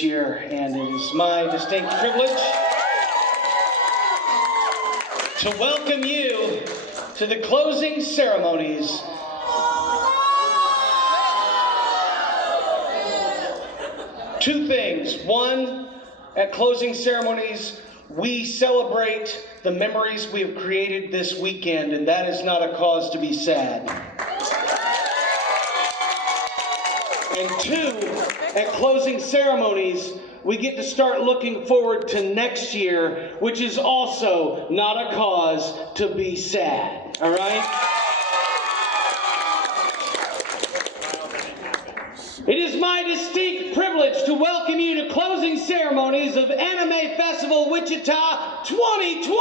this year, and it is my distinct privilege to welcome you to the closing ceremonies two things. One, at closing ceremonies, we celebrate the memories we have created this weekend, and that is not a cause to be sad. And two, at closing ceremonies, we get to start looking forward to next year, which is also not a cause to be sad, all right? It is my distinct privilege to welcome you to closing ceremonies of Anime Festival Wichita 2023!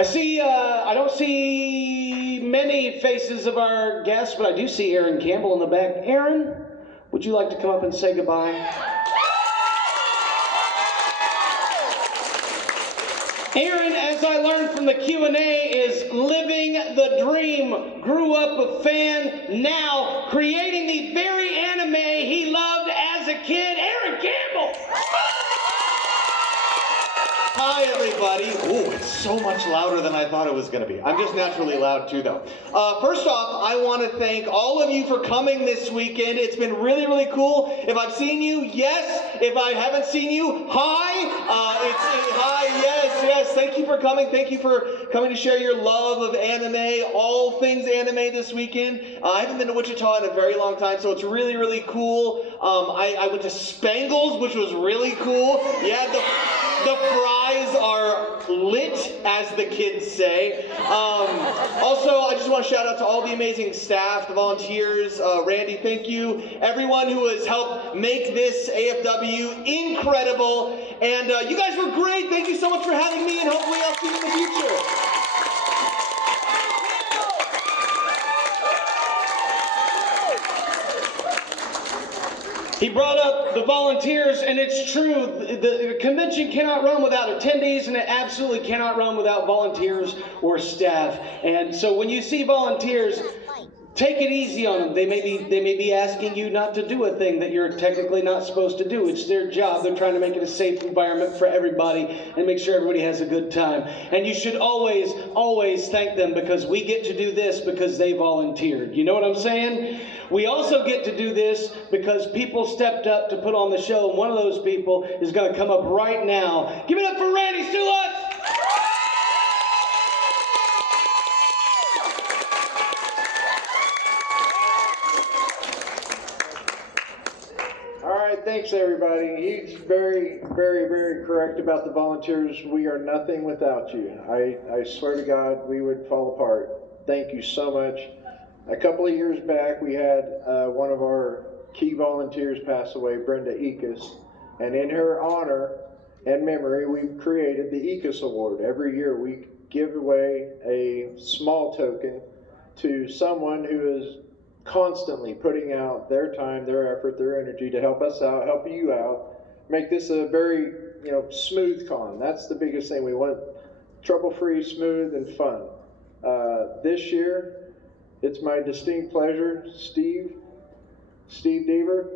I don't see many faces of our guests, but I do see Aaron Campbell in the back. Aaron, would you like to come up and say goodbye? Aaron, as I learned from the Q&A, is living the dream. Grew up a fan, now creating the very anime he loved as a kid. Aaron Campbell! Hi, everybody. Ooh, it's so much louder than I thought it was going to be. I'm just naturally loud, too, though. First off, I want to thank all of you for coming this weekend. It's been really, really cool. If I've seen you, yes. If I haven't seen you, hi. Hi, yes. Thank you for coming. Thank you for coming to share your love of anime, all things anime this weekend. I haven't been to Wichita in a very long time, so it's really, really cool. I went to Spangles, which was really cool. Yeah, the fries are lit, as the kids say. Also, I just want to shout out to all the amazing staff, the volunteers. Randy, thank you. Everyone who has helped make this AFW incredible. And you guys were great. Thank you so much for having me, and hopefully I'll see you in the future. He brought up the volunteers, and it's true. The convention cannot run without attendees, and it absolutely cannot run without volunteers or staff. And so when you see volunteers, take it easy on them. They may be asking you not to do a thing that you're technically not supposed to do. It's their job. They're trying to make it a safe environment for everybody and make sure everybody has a good time. And you should always, always thank them, because we get to do this because they volunteered. You know what I'm saying? We also get to do this because people stepped up to put on the show, and one of those people is going to come up right now. Give it up for Randy Stewart! Thanks, everybody. He's very, very, very correct about the volunteers. We are nothing without you. I swear to God, we would fall apart. Thank you so much. A couple of years back, we had one of our key volunteers pass away, Brenda Ekus, and in her honor and memory, we've created the Ekus Award. Every year, we give away a small token to someone who is constantly putting out their time, their effort, their energy to help us out, help you out, make this a very, smooth con. That's the biggest thing. We want trouble-free, smooth, and fun. This year, it's my distinct pleasure, Steve Deaver.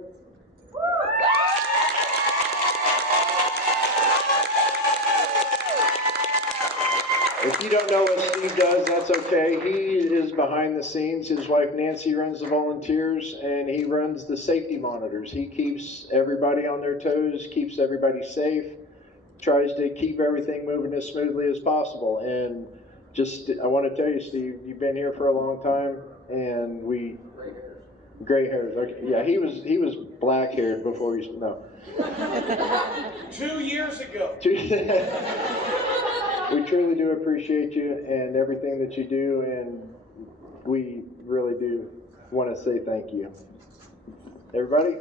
If you don't know what Steve does, that's okay. He is behind the scenes. His wife Nancy runs the volunteers, and he runs the safety monitors. He keeps everybody on their toes, keeps everybody safe, tries to keep everything moving as smoothly as possible. And I want to tell you, Steve, you've been here for a long time, and gray hairs. Okay. Yeah, he was black haired before he, no. 2 years ago. We truly do appreciate you and everything that you do, and we really do want to say thank you. Everybody?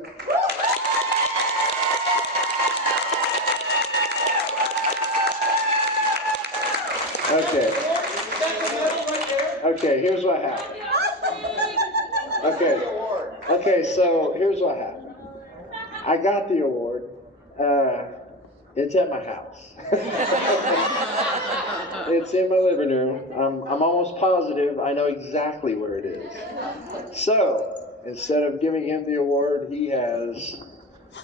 Okay, here's what happened. Okay, so here's what happened. I got the award. It's at my house. It's in my living room. I'm almost positive I know exactly where it is. So, instead of giving him the award, he has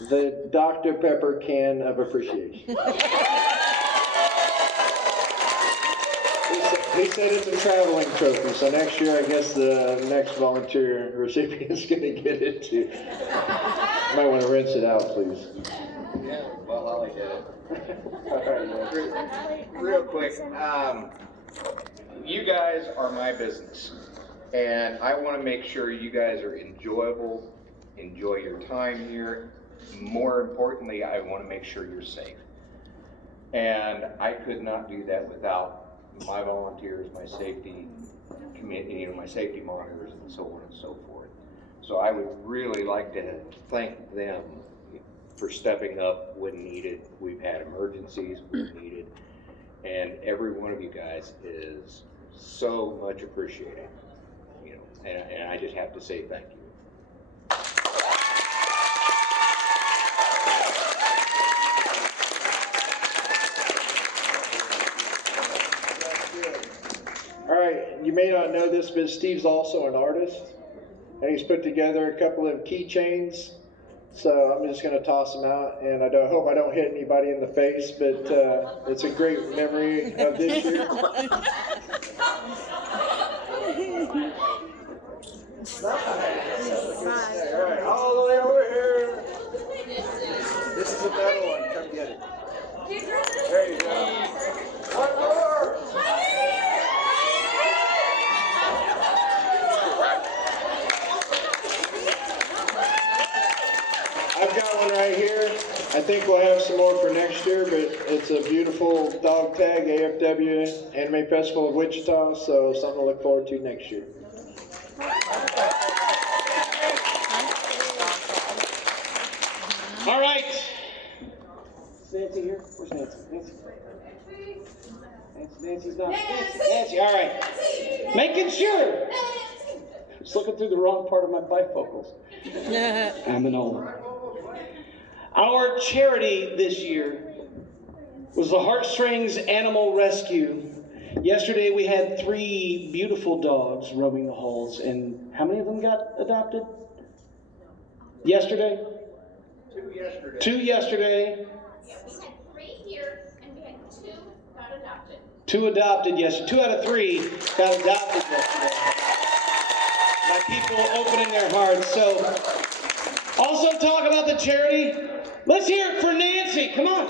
the Dr. Pepper can of appreciation. He said it's a traveling trophy, so next year I guess the next volunteer recipient's going to get it too. Might want to rinse it out, please. Yeah, well, Holly did it. All right, man. Real quick, you guys are my business, and I want to make sure you guys are enjoyable, enjoy your time here. More importantly, I want to make sure you're safe. And I could not do that without my volunteers, my safety committee, my safety monitors, and so on and so forth. So I would really like to thank them for stepping up when needed. We've had emergencies when needed, and every one of you guys is so much appreciated. And I just have to say thank you. All right, you may not know this, but Steve's also an artist, and he's put together a couple of keychains. So I'm just going to toss them out, and I hope I don't hit anybody in the face, but it's a great memory of this year. Nice. All right, all the way over here. This is a better one. Come get it. There you go. One more. I've got one right here. I think we'll have some more for next year, but it's a beautiful dog tag, AFW Anime Festival of Wichita, so something to look forward to next year. All right. Is Nancy here? Where's Nancy? Nancy's not. Nancy, all right. Making sure. Just looking through the wrong part of my bifocals. I'm an old. Our charity this year was the Heartstrings Animal Rescue. Yesterday we had 3 beautiful dogs roaming the halls, and how many of them got adopted? Yesterday? 2 yesterday. 2 yesterday. Yeah, we had 3 here, and we had 2 got adopted. 2 adopted yesterday. 2 out of 3 got adopted yesterday. My people opening their hearts. So, also talk about the charity. Let's hear it for Nancy. Come on.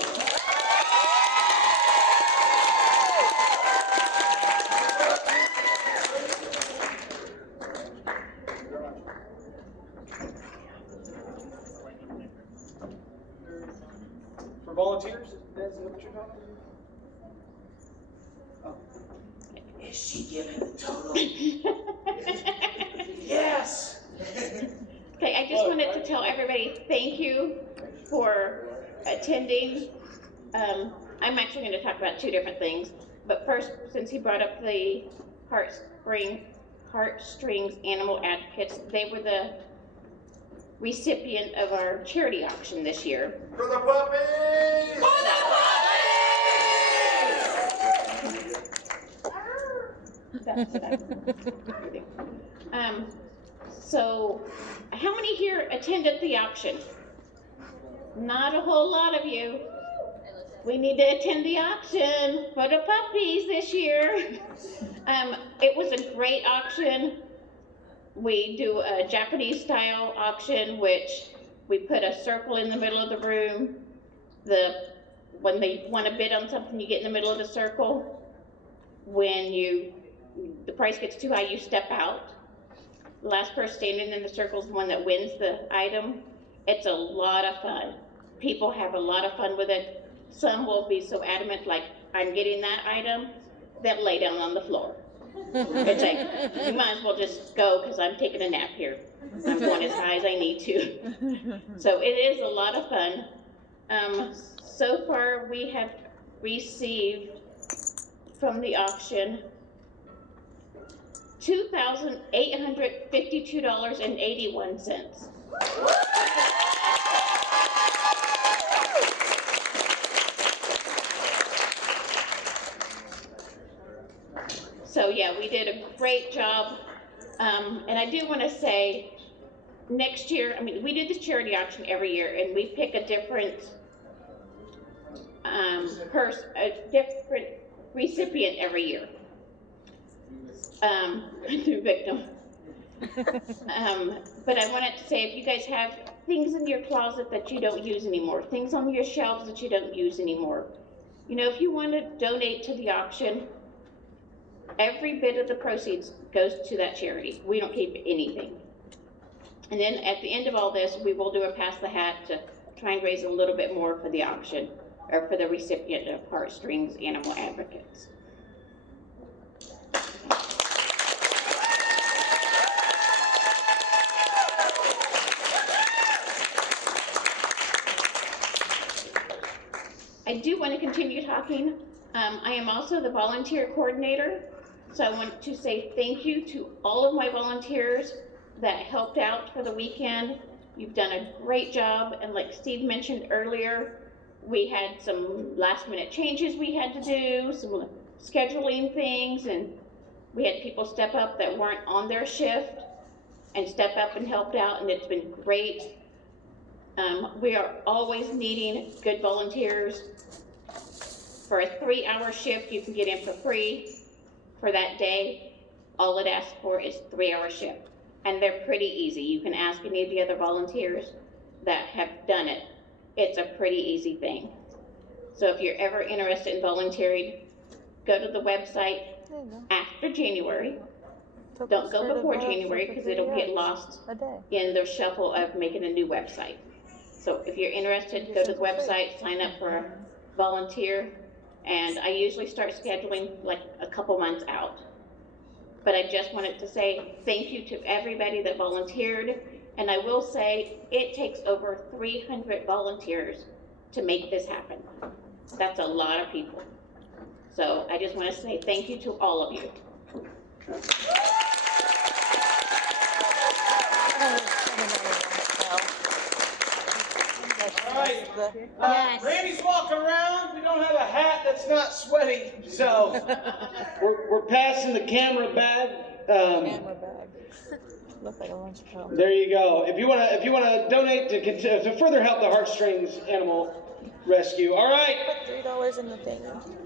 For volunteers? Is that what you're talking about? Is she giving the total? Yes! Okay, I just wanted to tell everybody thank you for attending. I'm actually going to talk about 2 different things. But first, since he brought up the Heartstrings Animal Advocates, they were the recipient of our charity auction this year. For the puppies! For the puppies! So, how many here attended the auction? Not a whole lot of you. We need to attend the auction for the puppies this year. It was a great auction. We do a Japanese style auction, which we put a circle in the middle of the room. When they want to bid on something, you get in the middle of the circle. When the price gets too high, you step out. The last person standing in the circle is the one that wins the item. It's a lot of fun. People have a lot of fun with it. Some will be so adamant, like, I'm getting that item, they'll lay down on the floor. It's like, you might as well just go because I'm taking a nap here. I'm going as high as I need to. So it is a lot of fun. So far we have received from the auction $2,852.81. So yeah, we did a great job. And I do want to say, next year, I mean, we do this charity auction every year, and we pick a different a different recipient every year. New victim. But I wanted to say, if you guys have things in your closet that you don't use anymore, things on your shelves that you don't use anymore, you know, if you want to donate to the auction, every bit of the proceeds goes to that charity. We don't keep anything. And then at the end of all this, we will do a pass the hat to try and raise a little bit more for the auction, or for the recipient of Heartstrings Animal Advocates. I do want to continue talking. I am also the volunteer coordinator, so I want to say thank you to all of my volunteers that helped out for the weekend. You've done a great job, and like Steve mentioned earlier, we had some last minute changes we had to do, some scheduling things, and we had people step up that weren't on their shift and step up and helped out, and it's been great. We are always needing good volunteers. For a 3-hour shift, you can get in for free for that day. All it asks for is 3-hour shift. And they're pretty easy. You can ask any of the other volunteers that have done it. It's a pretty easy thing. So if you're ever interested in volunteering, go to the website after January. Don't go before January because it'll get lost in the shuffle of making a new website. So if you're interested, go to the website, sign up for a volunteer, and I usually start scheduling like a couple months out. But I just wanted to say thank you to everybody that volunteered, and I will say it takes over 300 volunteers to make this happen. That's a lot of people. So I just want to say thank you to all of you. All right. Randy's walking around. We don't have a hat that's not sweaty, so we're passing the camera bag. Looks like a lunch pail. There you go. If you wanna donate to further help the Heartstrings Animal Rescue. All right. Put $3 in the thing.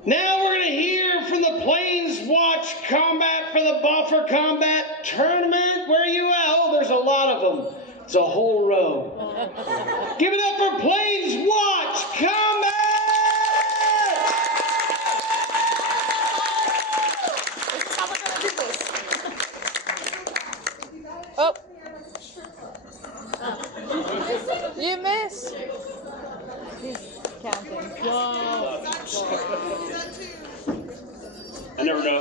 Now we're gonna hear from the Plains Watch Combat for the Buffer Combat Tournament. Where are you at? Oh, there's a lot of them. It's a whole row. Give it up for Plains Watch Combat! How am I gonna do this? Oh. You missed. He's counting. I never know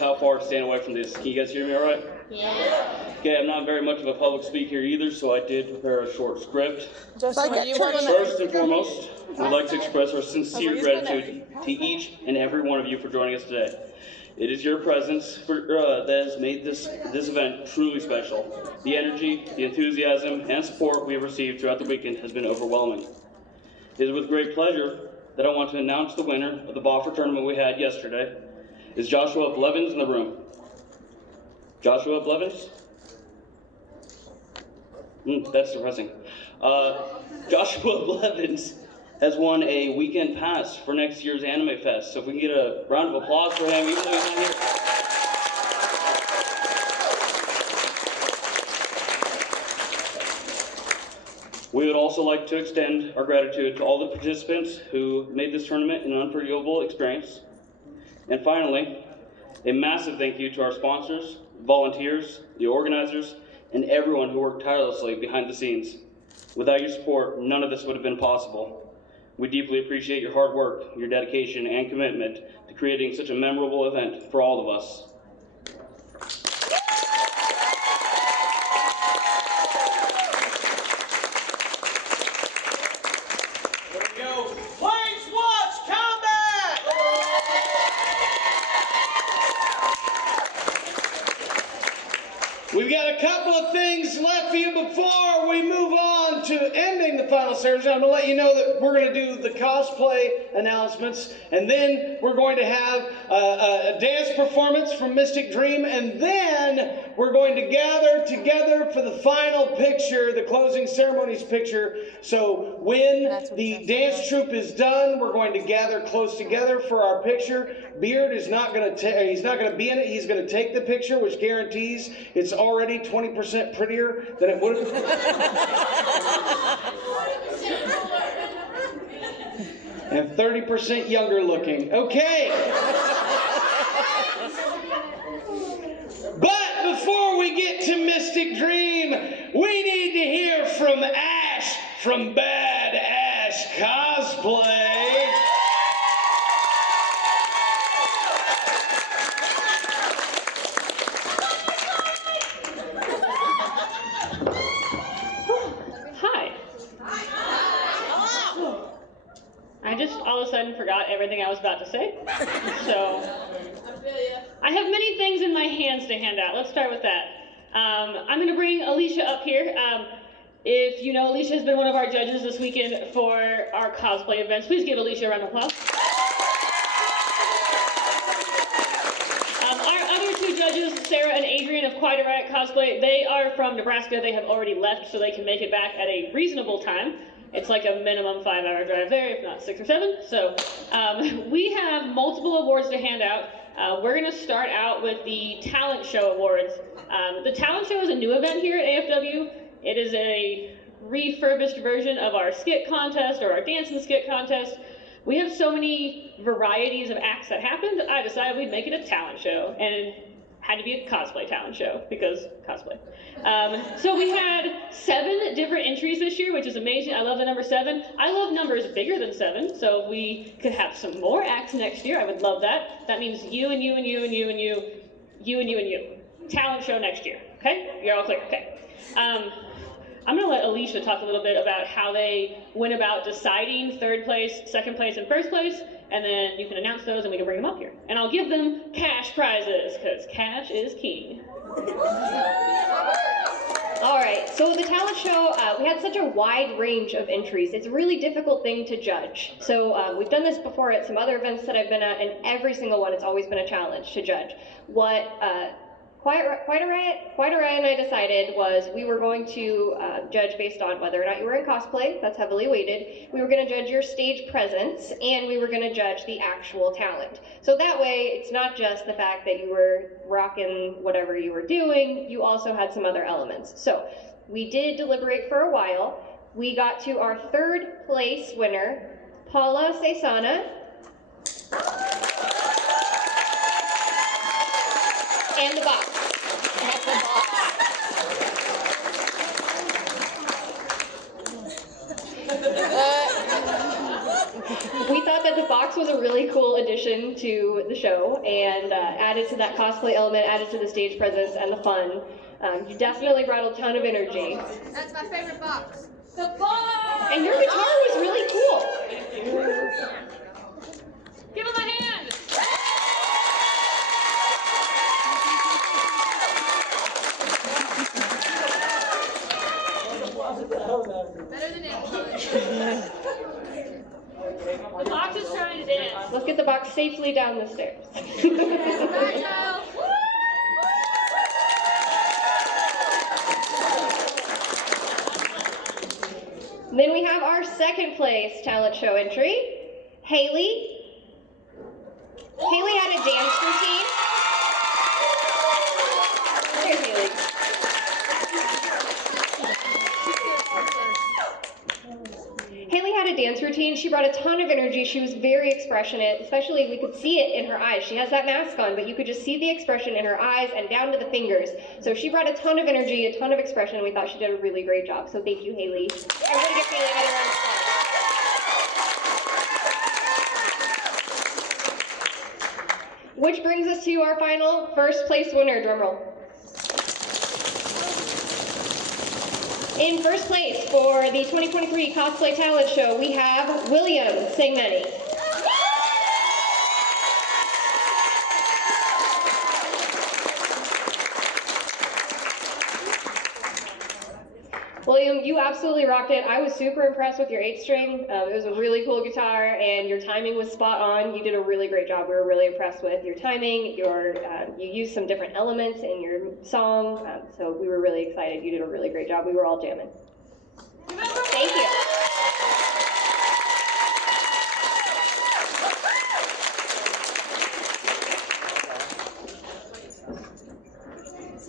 how far to stand away from this. Can you guys hear me all right? Yeah. Okay, I'm not very much of a public speaker either, so I did prepare a short script. Justin, First and foremost, we'd like to express our sincere gratitude to each and every one of you for joining us today. It is your presence that has made this event truly special. The energy, the enthusiasm, and support we have received throughout the weekend has been overwhelming. It is with great pleasure that I want to announce the winner of the Boffer tournament we had yesterday. Is Joshua Blevins in the room? Joshua Blevins? That's depressing. Joshua Blevins has won a weekend pass for next year's Anime Fest. So if we can get a round of applause for him, even though he's not here. We would also like to extend our gratitude to all the participants who made this tournament an unforgettable experience. And finally, a massive thank you to our sponsors, volunteers, the organizers, and everyone who worked tirelessly behind the scenes. Without your support, none of this would have been possible. We deeply appreciate your hard work, your dedication, and commitment to creating such a memorable event for all of us. There we go. Plains Watch Combat! We've got a couple of things left for you before we move on to ending the final ceremony. I'm going to let you know that we're going to do the cosplay announcements, and then we're going to have a dance performance from Mystic Dream, and then we're going to gather together for the final picture, the closing ceremonies picture. So when the dance troupe is done, we're going to gather close together for our picture. Beard is not going to he's not going to be in it. He's going to take the picture, which guarantees it's already 20% prettier than it would have. And 30% younger looking. Okay. But before we get to Mystic Dream, we need to hear from Ash from Bad Ash Cosplay. Hi. I just all of a sudden forgot everything I was about to say. So, I have many things in my hands to hand out. Let's start with that. I'm going to bring Alicia up here. If you know, Alicia has been one of our judges this weekend for our cosplay events. Please give Alicia a round of applause. Our other two judges, Sarah and Adrian of Quite a Riot Cosplay, they are from Nebraska. They have already left, so they can make it back at a reasonable time. It's like a minimum 5-hour drive there, if not 6 or 7. So we have multiple awards to hand out. We're going to start out with the Talent Show Awards. The Talent Show is a new event here at AFW. It is a refurbished version of our skit contest or our dance and skit contest. We have so many varieties of acts that happened, I decided we'd make it a talent show. And it had to be a cosplay talent show, because cosplay. So we had 7 different entries this year, which is amazing. I love the number 7. I love numbers bigger than 7, so if we could have some more acts next year, I would love that. That means you and you and you and you and you, you and you and you. Talent show next year, okay? You're all clear, okay. I'm gonna let Alicia talk a little bit about how they went about deciding 3rd place, 2nd place, and 1st place, and then you can announce those and we can bring them up here. And I'll give them cash prizes, because cash is king. All right, so the talent show, we had such a wide range of entries. It's a really difficult thing to judge. So we've done this before at some other events that I've been at, and every single one, it's always been a challenge to judge. What Quite a Riot and I decided was we were going to judge based on whether or not you were in cosplay. That's heavily weighted. We were going to judge your stage presence, and we were going to judge the actual talent. So that way, it's not just the fact that you were rocking whatever you were doing, you also had some other elements. So we did deliberate for a while. We got to our 3rd place winner, Paula Cesana. And the box. We thought that the box was a really cool addition to the show and added to that cosplay element, added to the stage presence and the fun. You definitely brought a ton of energy. That's my favorite box. The box! And your guitar was really cool. Give him a hand! Better than it. The box is trying to dance. Let's get the box safely down the stairs. Then we have our 2nd place talent show entry, Haley. Haley had a dance routine. There's Haley. Haley had a dance routine. She brought a ton of energy. She was very expressionate, especially we could see it in her eyes. She has that mask on, but you could just see the expression in her eyes and down to the fingers. So she brought a ton of energy, a ton of expression. We thought she did a really great job. So thank you, Haley. Everybody give Haley another round of applause. Which brings us to our final 1st place winner, drumroll. In 1st place for the 2023 Cosplay Talent Show, we have William Singnetti. William, you absolutely rocked it. I was super impressed with your 8-string. It was a really cool guitar, and your timing was spot on. You did a really great job. We were really impressed with your timing. You used some different elements in your song, so we were really excited. You did a really great job. We were all jamming. Thank you.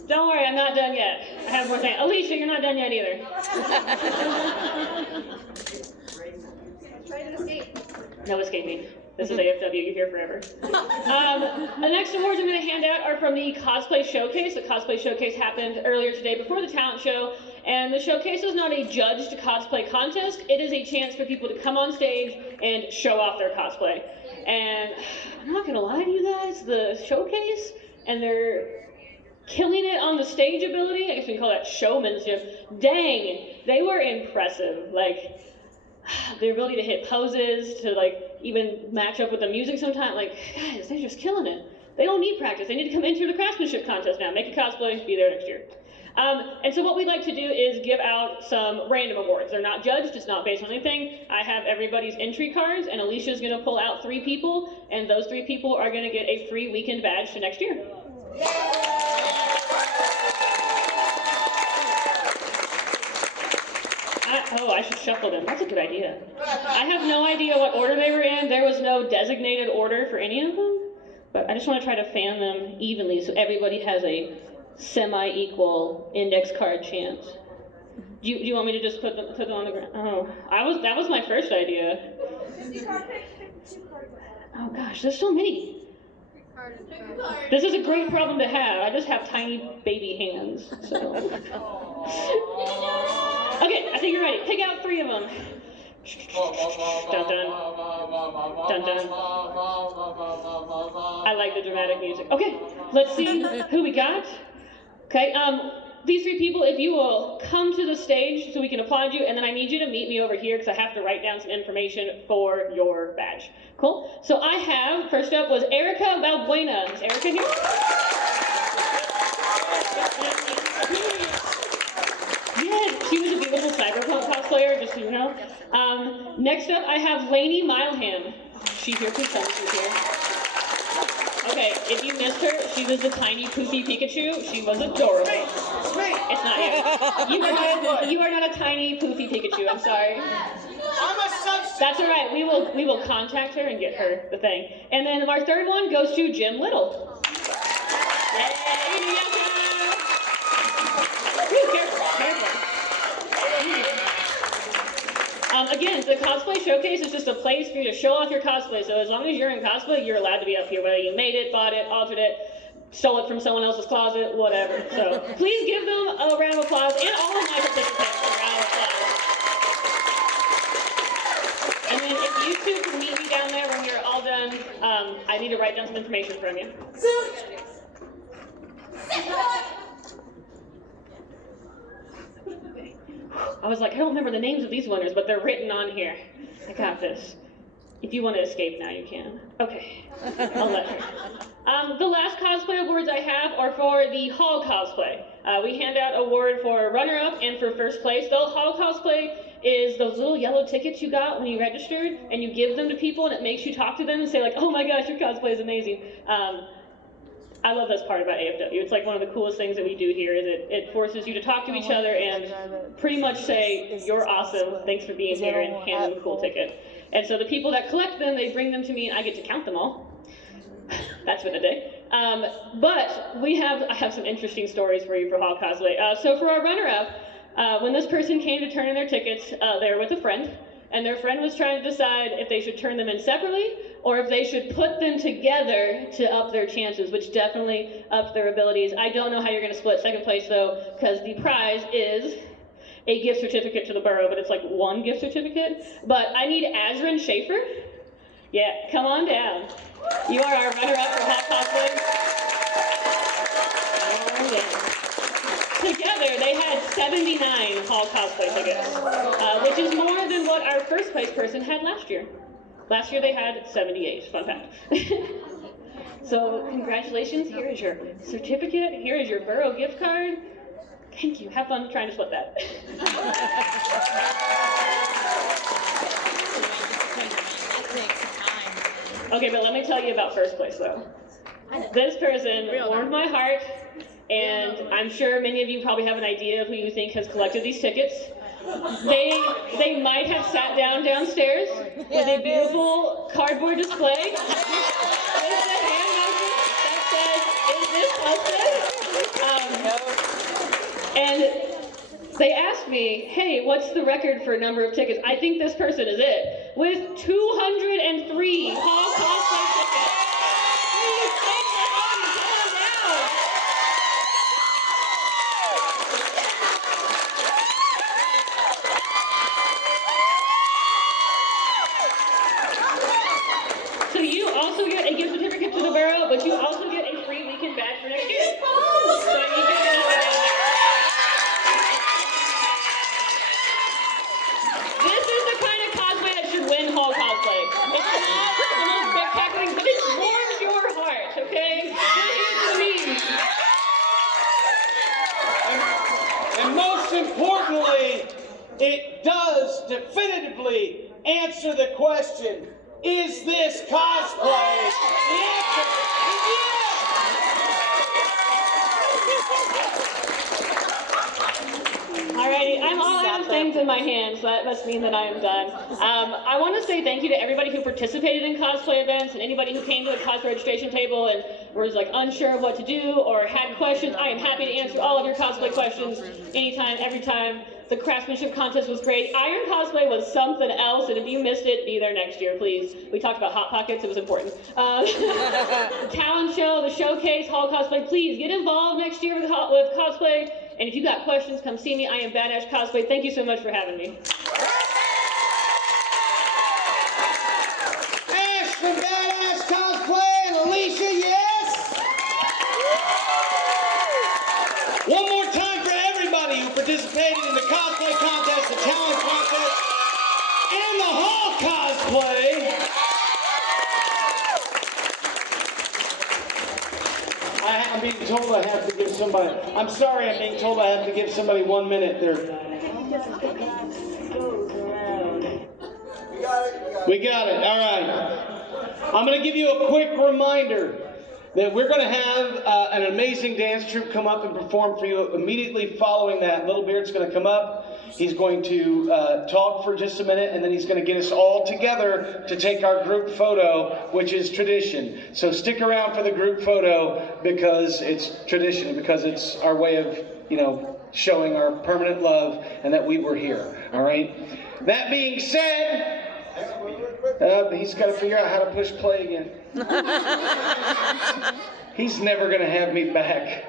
Don't worry, I'm not done yet. I have more things. Alicia, you're not done yet either. Try to escape. No escaping. This is AFW, you're here forever. The next awards I'm going to hand out are from the Cosplay Showcase. The Cosplay Showcase happened earlier today before the talent show, and the showcase is not a judged cosplay contest. It is a chance for people to come on stage and show off their cosplay. And I'm not going to lie to you guys, the showcase, and they're killing it on the stage ability. I guess we can call that showmanship. Dang, they were impressive. Like, their ability to hit poses, to like even match up with the music sometimes. Like, guys, they're just killing it. They don't need practice. They need to come enter the craftsmanship contest now. Make a cosplay, be there next year. And so what we'd like to do is give out some random awards. They're not judged, it's not based on anything. I have everybody's entry cards, and Alicia's gonna pull out 3 people, and those 3 people are gonna get a free weekend badge to next year. I should shuffle them. That's a good idea. I have no idea what order they were in. There was no designated order for any of them, but I just want to try to fan them evenly so everybody has a semi-equal index card chance. Do you want me to just put them on the ground? Oh, that was my first idea. Oh gosh, there's so many. This is a great problem to have. I just have tiny baby hands, so. Okay, I think you're ready. Pick out 3 of them. Dun dun. Dun dun. I like the dramatic music. Okay, let's see who we got. Okay, these 3 people, if you will come to the stage so we can applaud you, and then I need you to meet me over here because I have to write down some information for your badge. Cool? So I have, first up was Erica Valbuena. Is Erica here? Yeah, she was a beautiful cyberpunk cosplayer, just so you know. Next up, I have Lainey Mileham. She's here, please tell me she's here. Okay, if you missed her, she was the tiny poofy Pikachu. She was adorable. It's not you. You are not a tiny poofy Pikachu, I'm sorry. I'm a substitute. That's all right, we will contact her and get her the thing. And then our third one goes to Jim Little. Yay, again, the Cosplay Showcase is just a place for you to show off your cosplay, so as long as you're in cosplay, you're allowed to be up here, whether you made it, bought it, altered it, stole it from someone else's closet, whatever. So please give them a round of applause, and all of my participants a round of applause. And then if you two can meet me down there when you're all done, I need to write down some information from you. I was like, I don't remember the names of these winners, but they're written on here. I got this. If you want to escape now, you can. Okay, I'll let her. The last cosplay awards I have are for the Hall cosplay. We hand out award for runner-up and for first place. The Hall cosplay is those little yellow tickets you got when you registered, and you give them to people, and it makes you talk to them and say like, oh my gosh, your cosplay is amazing. I love this part about AFW. It's like one of the coolest things that we do here is it forces you to talk to each other and pretty much say, you're awesome, thanks for being here, and hand them a cool ticket. And so the people that collect them, they bring them to me and I get to count them all. That's been a day. But I have some interesting stories for you for Hall Cosplay. So for our runner-up, when this person came to turn in their tickets, they were with a friend, and their friend was trying to decide if they should turn them in separately or if they should put them together to up their chances, which definitely ups their abilities. I don't know how you're going to split second place, though, because the prize is a gift certificate to the borough, but it's like 1 gift certificate. But I need Azrin Schaefer. Yeah, come on down. You are our runner-up for Hot Cosplay. Together, they had 79 Hall Cosplay tickets, which is more than what our first place person had last year. Last year they had 78, fun fact. So congratulations, here is your certificate, here is your borough gift card. Thank you. Have fun trying to split that. Okay, but let me tell you about first place though. This person warmed my heart, and I'm sure many of you probably have an idea of who you think has collected these tickets. They might have sat down downstairs with a beautiful cardboard display with a hand motion that says, "Is this posted?" And they asked me, "Hey, what's the record for number of tickets?" I think this person is it, with 203 Hall cosplay tickets. Please take that on and come on down. So you also get a gift certificate to the borough, but you also get a free weekend badge for next year. So I need you to know down there. This is the kind of cosplay that should win Hall cosplay. It's not the most spectacular thing, but it warms your heart, okay? Here's the meme. And most importantly, it does definitively answer the question, is this cosplay? The answer is yes! Alrighty, I'm all out of things in my hands, so that must mean that I am done. I want to say thank you to everybody who participated in cosplay events and anybody who came to the cosplay registration table and was like unsure of what to do or had questions. I am happy to answer all of your cosplay questions anytime, every time. The craftsmanship contest was great. Iron cosplay was something else, and if you missed it, be there next year, please. We talked about Hot Pockets, it was important. The talent show, the showcase, Hall cosplay, please get involved next year with cosplay. And if you got questions, come see me. I am Badass Cosplay. Thank you so much for having me. Ash from Badass Cosplay and Alicia, yes? One more time for everybody who participated in the cosplay contest, the talent contest, and the Hall cosplay. I'm being told I have to give somebody, I'm sorry, I'm being told I have to give somebody 1 minute there. We got it, all right. I'm going to give you a quick reminder that we're going to have an amazing dance troupe come up and perform for you immediately following that. Little Beard's going to come up. He's going to talk for just a minute, and then he's going to get us all together to take our group photo, which is tradition. So stick around for the group photo because it's tradition, because it's our way of, showing our permanent love and that we were here, all right? That being said, he's got to figure out how to push play again. He's never going to have me back.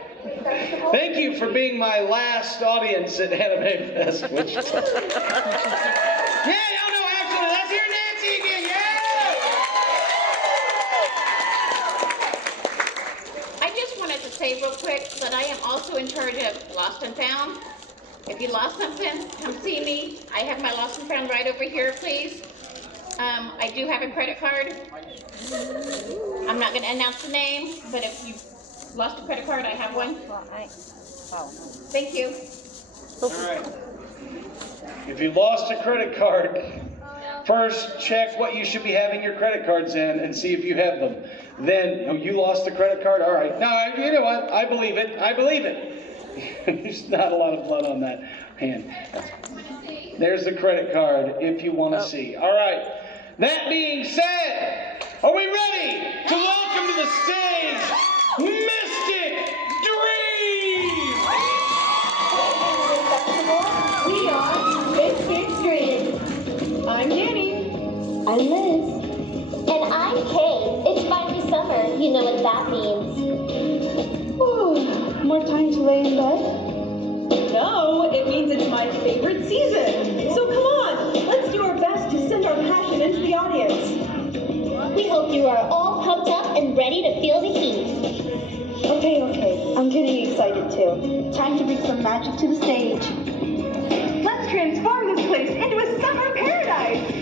Thank you for being my last audience at Anime Fest. Yeah, no, actually, let's hear Nancy again, yeah! I just wanted to say real quick that I am also in charge of Lost and Found. If you lost something, come see me. I have my Lost and Found right over here, please. I do have a credit card. I'm not going to announce the name, but if you lost a credit card, I have one. Thank you. All right. If you lost a credit card, first check what you should be having your credit cards in and see if you have them. Then, you lost a credit card? All right. No, you know what? I believe it. I believe it. There's not a lot of blood on that hand. There's the credit card if you want to see. All right. That being said, are we ready to welcome to the stage Mystic Dream? We are Mystic Dream. I'm Danny. I'm Liz. And I'm Kay. It's finally summer. You know what that means. Ooh, more time to lay in bed? No, it means it's my favorite season. So come on, let's do our best to send our passion into the audience. We hope you are all pumped up and ready to feel the heat. Okay, I'm getting excited too. Time to bring some magic to the stage. Let's transform this place into a summer paradise!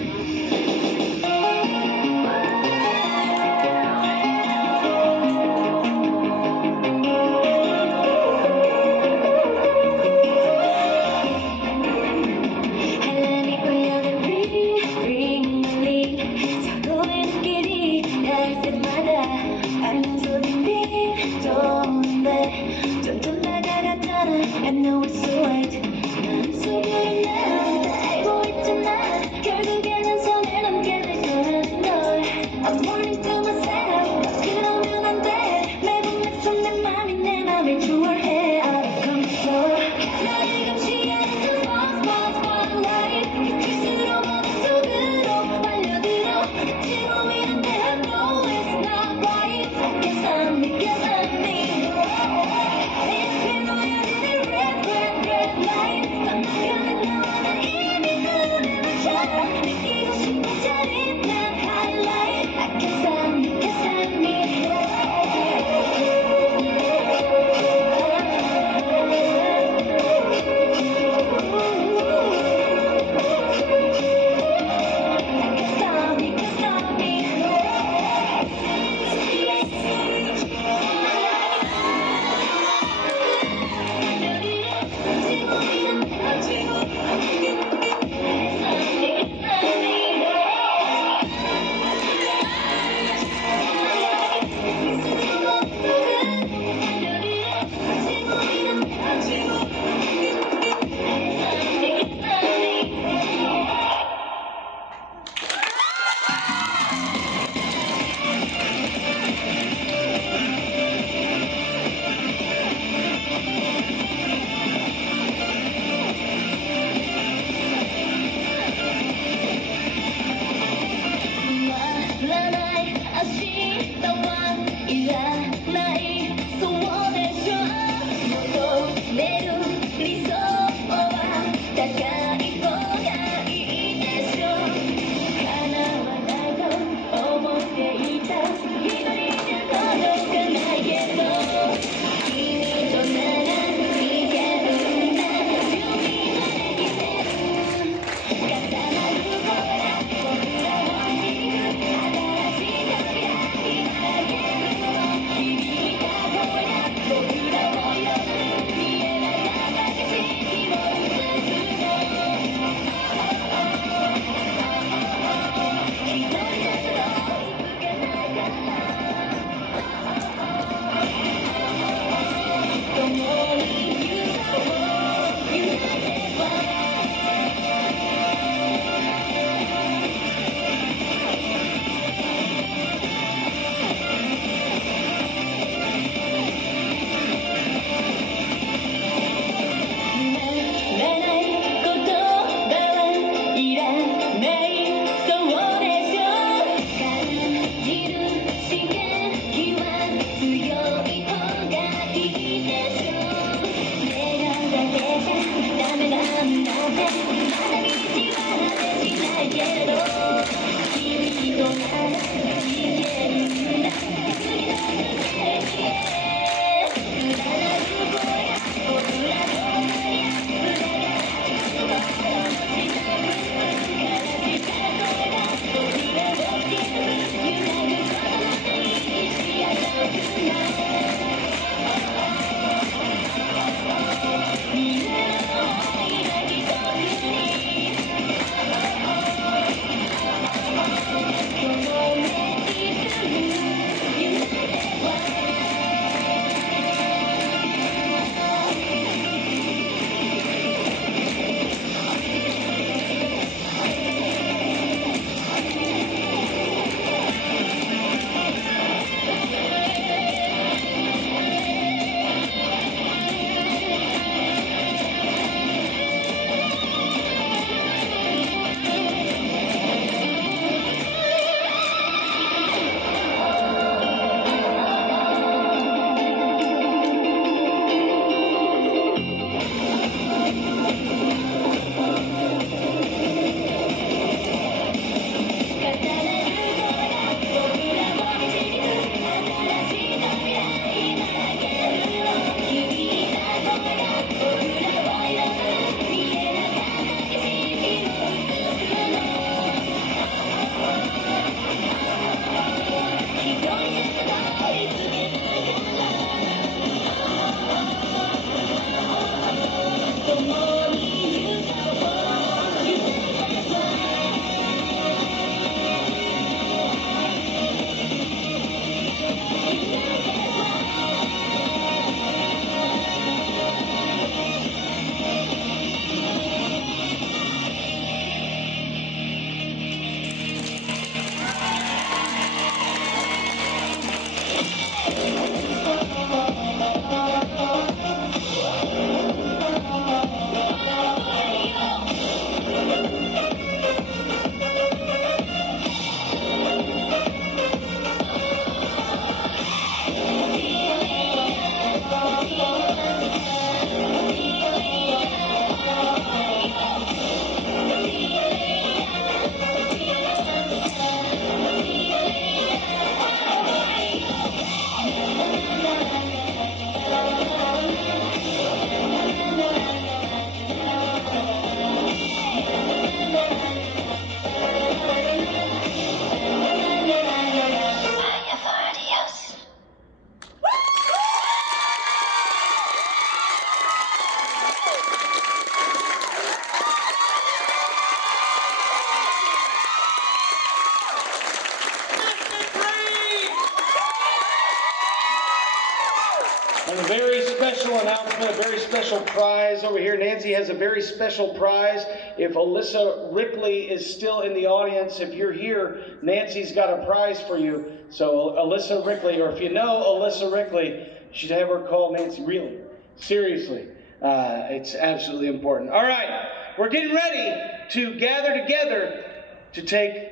special prize over here. Nancy has a very special prize. If Alyssa Rickley is still in the audience, if you're here, Nancy's got a prize for you. So Alyssa Rickley, or if you know Alyssa Rickley, you should have her call Nancy. Really, seriously, it's absolutely important. All right, we're getting ready to gather together to take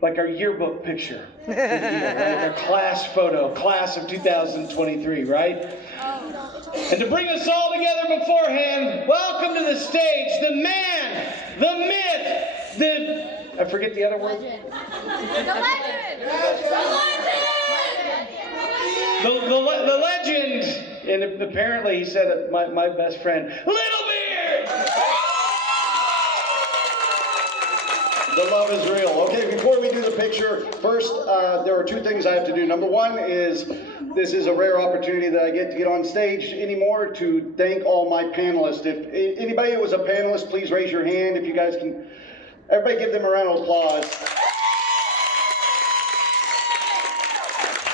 like our yearbook picture, right? Our class photo, class of 2023, right? And to bring us all together beforehand, welcome to the stage, the man, the myth, I forget the other word. The legend. The legend, and apparently he said it, my best friend, Little Beard! The love is real. Okay, before we do the picture, first, there are two things I have to do. Number one is, this is a rare opportunity that I get to get on stage anymore to thank all my panelists. If anybody who was a panelist, please raise your hand. If you guys can, everybody give them a round of applause.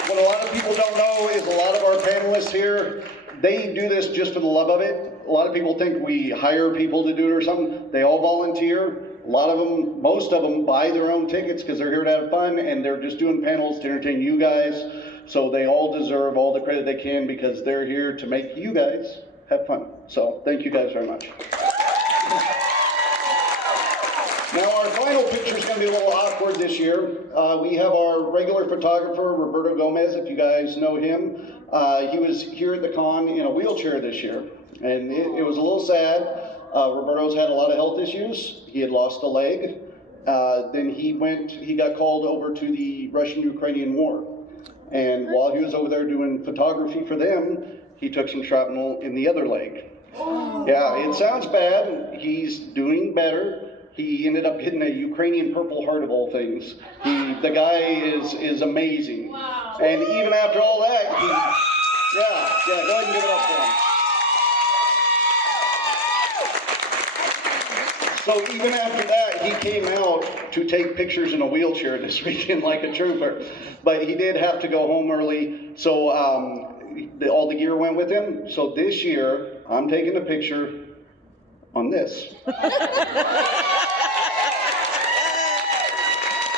What a lot of people don't know is a lot of our panelists here, they do this just for the love of it. A lot of people think we hire people to do it or something. They all volunteer. A lot of them, most of them buy their own tickets because they're here to have fun, and they're just doing panels to entertain you guys. So they all deserve all the credit they can because they're here to make you guys have fun. So thank you guys very much. Now our final picture is going to be a little awkward this year. We have our regular photographer, Roberto Gomez, if you guys know him. He was here at the con in a wheelchair this year, and it was a little sad. Roberto's had a lot of health issues. He had lost a leg. Then he got called over to the Russian-Ukrainian war. And while he was over there doing photography for them, he took some shrapnel in the other leg. Yeah, it sounds bad. He's doing better. He ended up getting a Ukrainian Purple Heart of all things. The guy is amazing. Wow. And even after all that, yeah, go ahead and give it up for him. So even after that, he came out to take pictures in a wheelchair this weekend like a trooper. But he did have to go home early, so all the gear went with him. So this year, I'm taking a picture on this.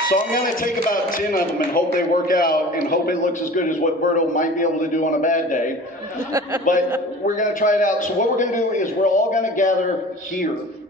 So I'm going to take about 10 of them and hope they work out and hope it looks as good as what Berto might be able to do on a bad day. But we're going to try it out. So what we're going to do is we're all going to gather here.